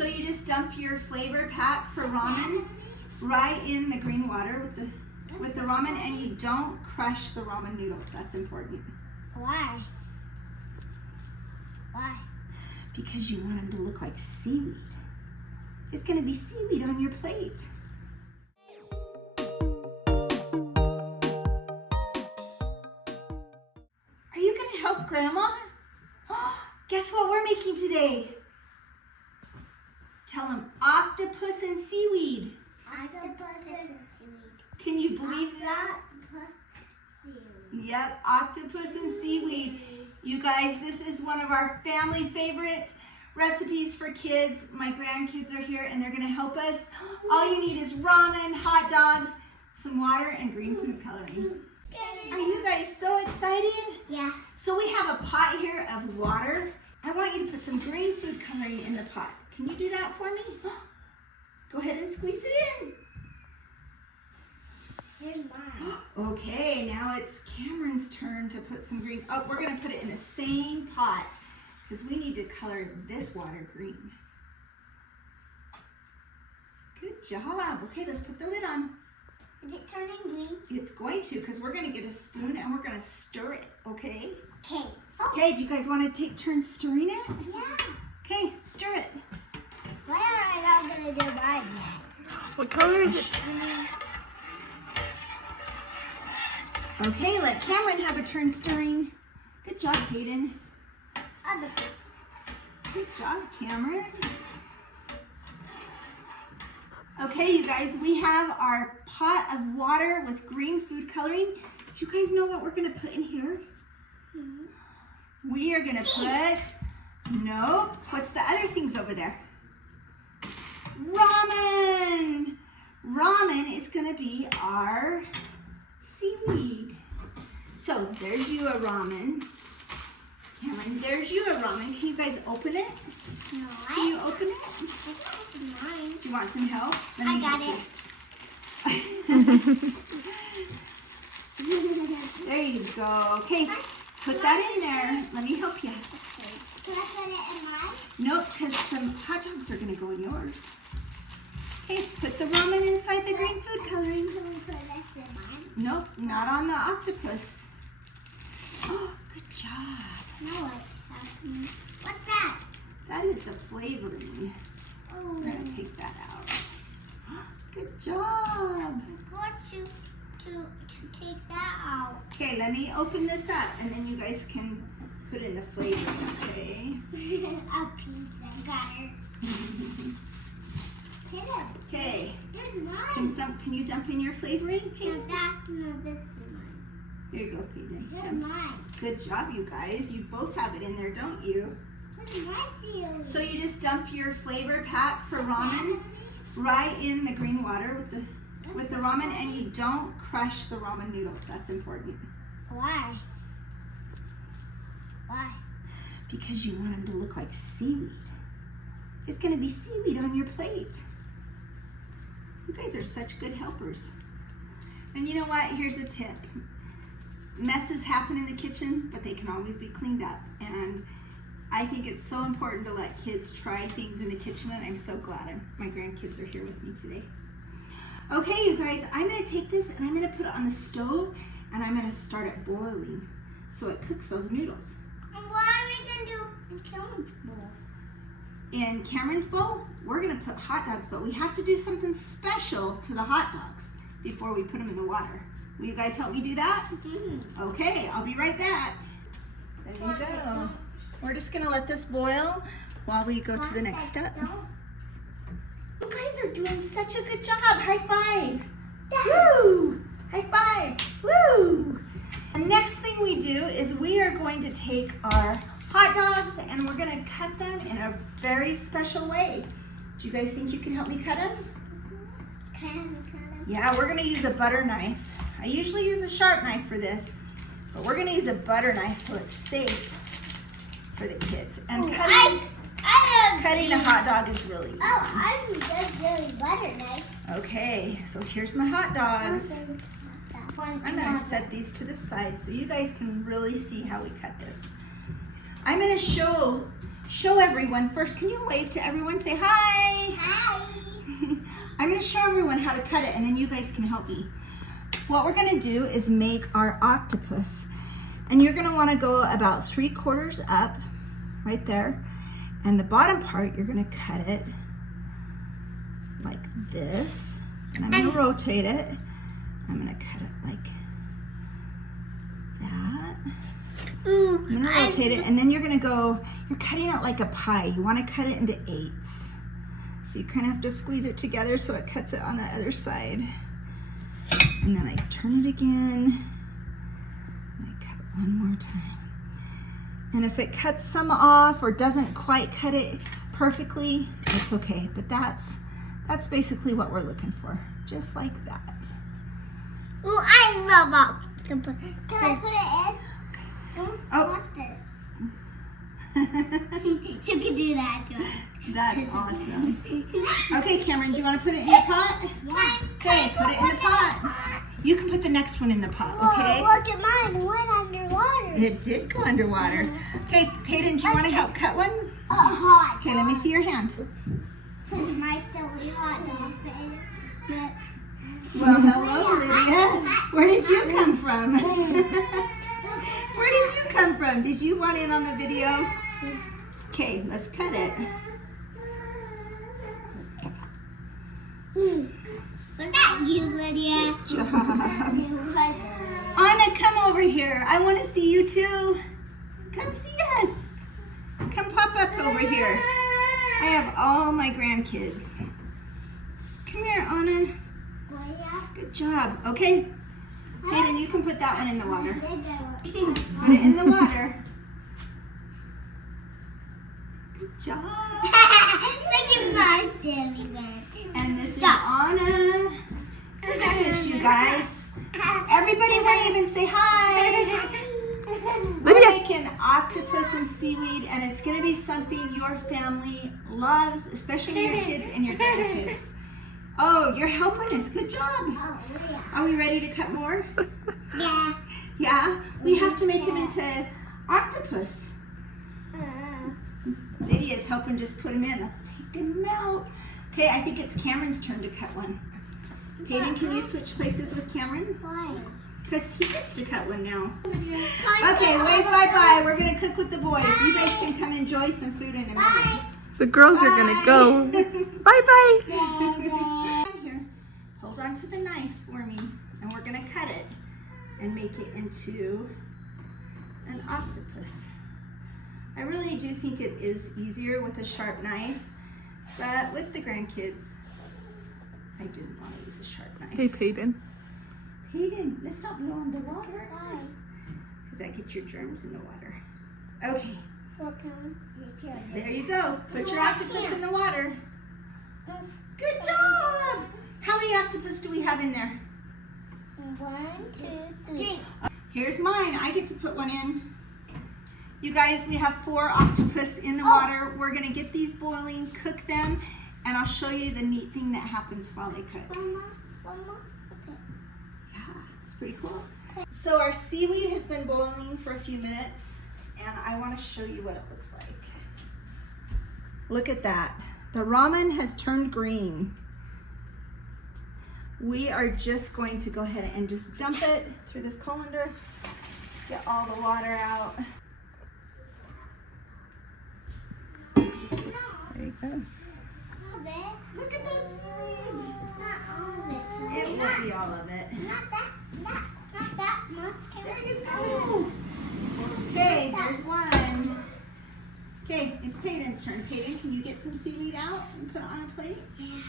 So you just dump your flavor pack for ramen right in the green water with the ramen, and you don't crush the ramen noodles. That's important. Why? Why? Because you want them to look like seaweed. It's going to be seaweed on your plate. Are you going to help Grandma? Guess what we're making today? Tell them octopus and seaweed. Octopus and seaweed. Can you believe that? Seaweed. Yep, octopus and seaweed. You guys, this is one of our family favorite recipes for kids. My grandkids are here and they're gonna help us. All you need is ramen, hot dogs, some water, and green food coloring. Are you guys so excited? Yeah. So we have a pot here of water. I want you to put some green food coloring in the pot. Can you do that for me? Go ahead and squeeze it in. Here's mine. Okay, now it's Cameron's turn to put some green. Oh, we're gonna put it in the same pot because we need to color this water green. Good job. Okay, let's put the lid on. Is it turning green? It's going to, because we're gonna get a spoon and we're gonna stir it, okay? Okay. Okay, do you guys want to take turns stirring it? Yeah. Okay, stir it. Why are I not gonna do mine yet? What color is it? Okay, let Cameron have a turn stirring. Good job, Hayden. Other. Good job, Cameron. Okay, you guys, we have our pot of water with green food coloring. Do you guys know what we're gonna put in here? Mm-hmm. We are gonna put, nope, what's the other things over there? Ramen. Ramen is gonna be our seaweed. So there's you a ramen. Cameron, there's you a ramen. Can you guys open it? No, Can you open it? I can open mine. Do you want some help? Let I me got help it. you. There you go. Okay, put that in there. Let me help you. Okay. Can I put it in mine? Nope, because some hot dogs are going to go in yours. Okay, put the ramen inside the green food coloring. Can we put this in mine? Nope, not on the octopus. Oh, good job. No, what's that? That is the flavoring. Oh, We're going to take that out. Good job. I want you to take that out. Okay, let me open this up and then you guys can put in the flavoring, okay? A pizza cutter. Hit him. Okay. There's mine. Can you dump in your flavoring? No, this is mine. Here you go, Peyton. Here's mine. Good job, you guys. You both have it in there, don't you? Where's my seaweed? So you just dump your flavor pack for ramen right in the green water with the ramen, and you don't crush the ramen noodles. That's important. Why? Why? Because you want them to look like seaweed. It's going to be seaweed on your plate. You guys are such good helpers. And you know what? Here's a tip. Messes happen in the kitchen, but they can always be cleaned up. And I think it's so important to let kids try things in the kitchen, and I'm so glad my grandkids are here with me today. Okay, you guys, I'm going to take this and I'm going to put it on the stove, and I'm going to start it boiling so it cooks those noodles. And what are we going to do in Cameron's bowl? In Cameron's bowl, we're going to put hot dogs, but we have to do something special to the hot dogs before we put them in the water. Will you guys help me do that? Mm-hmm. Okay, I'll be right back. There you go. We're just going to let this boil while we go to the next step. You guys are doing such a good job. High five. Woo! High five. Woo! The next thing we do is we are going to take our hot dogs and we're going to cut them in a very special way. Do you guys think you can help me cut them? Can we cut them? Yeah, we're going to use a butter knife. I usually use a sharp knife for this, but we're going to use a butter knife so it's safe for the kids. And cutting a hot dog is really easy. Oh, I'm just really butter nice. Okay, so here's my hot dogs. I'm I'm going to set these to the side so you guys can really see how we cut this. I'm going to show everyone first. Can you wave to everyone? Say hi. I'm going to show everyone how to cut it, and then you guys can help me. What we're going to do is make our octopus. And you're going to want to go about 3/4 up, right there. And the bottom part, you're going to cut it like this. And I'm going to rotate it. I'm going to cut it like that. I'm going to rotate it, and then you're going to go, you're cutting it like a pie. You want to cut it into 8s. So you kind of have to squeeze it together so it cuts it on the other side. And then I turn it again. And I cut one more time. And if it cuts some off or doesn't quite cut it perfectly, it's okay. But that's basically what we're looking for. Just like that. Ooh, I love octopus. Can I put it in? Oh. What's this? You can do that too. That's awesome. Okay, Cameron, do you want to put it in the pot? Yeah. Okay, put it in the pot. You can put the next one in the pot, okay? Whoa, look at mine. It went underwater. It did go underwater. Okay, Peyton, do you want to help cut one? Hot. Okay, let me see your hand. Because mine's still really hot. Well, hello, Lydia. Where did you come from? Where did you come from? Did you want in on the video? Okay, let's cut it. Look at you, Lydia. Good job. Anna, come over here. I want to see you too. Come see us. Come pop up over here. I have all my grandkids. Come here, Anna. Good job. Okay. Hayden, you can put that one in the water. Put it in the water. Good job. Look at my silly one. And this is Anna. Look at this, you guys. Everybody wave and say hi. We're making octopus and seaweed, and it's going to be something your family loves, especially your kids and your grandkids. Oh, you're helping us. Good job. Oh, yeah. Are we ready to cut more? Yeah. Yeah? We have to make them into octopus. Lydia's helping just put them in. Let's take them out. Okay, I think it's Cameron's turn to cut one. Peyton, can you switch places with Cameron? Why? Because he gets to cut one now. Okay, wave bye-bye. We're going to cook with the boys. You guys can come enjoy some food in a minute. The girls are gonna go. Bye-bye. Here, hold on to the knife for me, and we're gonna cut it and make it into an octopus. I really do think it is easier with a sharp knife, but with the grandkids, I didn't want to use a sharp knife. Hey, Peyton. Peyton, let's not go underwater. Why? Because that gets your germs in the water. Okay, there you go. Put your octopus in the water. Good job. How many octopus do we have in there? 1, 2, 3. Here's mine. I get to put one in. You guys, we have 4 octopus in the water. We're going to get these boiling, cook them, and I'll show you the neat thing that happens while they cook. One more. Okay. Yeah, it's pretty cool. So our seaweed has been boiling for a few minutes, and I want to show you what it looks like. Look at that. The ramen has turned green. We are just going to go ahead and just dump it through this colander, get all the water out. There you go. Look at that seaweed. Not all of it. It will be all of it. Not that much. There you go. Okay, there's one. Okay, it's Peyton's turn. Peyton, can you get some seaweed out and put it on a plate? Yeah.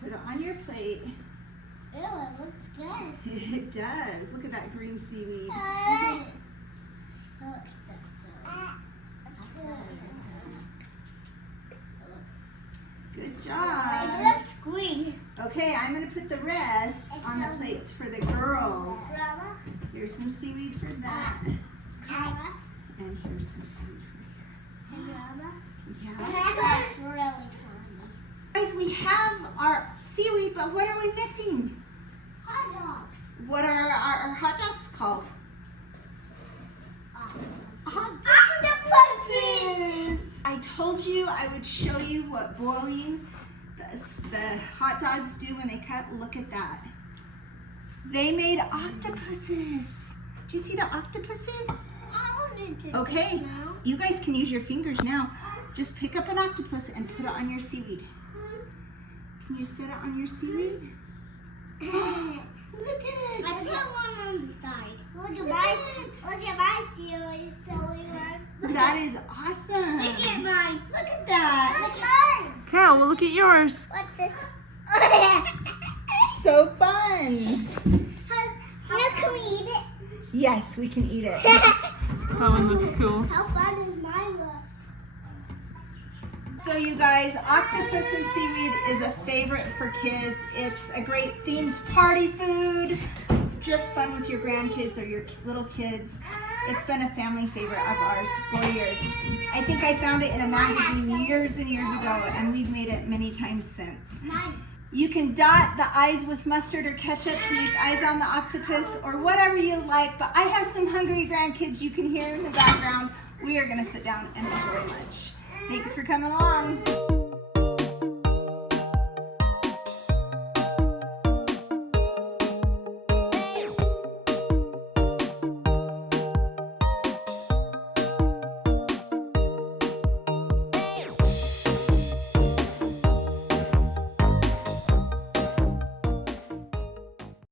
Put it on your plate. Ew, it looks good. It does. Look at that green seaweed. It looks so Good It job. looks green. Okay, I'm going to put the rest on the plates for the girls. Rama, Here's some seaweed for that. Rama, And here's some seaweed for Rama. here. Yeah. That's really funny. Guys, we have our seaweed, but what are we missing? Hot dogs. What are our hot dogs called? Octopuses. I told told you I would show you what boiling the hot dogs do when they cut. Look at that. They made octopuses. Do you see the octopuses? Okay, you guys can use your fingers now. Just pick up an octopus and put it on your seaweed. Can you set it on your seaweed? Look at it. I put one on the side. Look at my seaweed. That is awesome. Look at mine. Look at that. Look at mine. Cal, well, look at yours. What's this? So fun. Now can we eat it? Yes, we can eat it. That one looks cool. How fun is mine look? So you guys, octopus and seaweed is a favorite for kids. It's a great themed party food. Just fun with your grandkids or your little kids. It's been a family favorite of ours for years. I think I found it in a magazine years and years ago, and we've made it many times since. Nice. You can dot the eyes with mustard or ketchup to make eyes on the octopus or whatever you like, but I have some hungry grandkids you can hear in the background. We are gonna sit down and enjoy lunch. Thanks for coming along.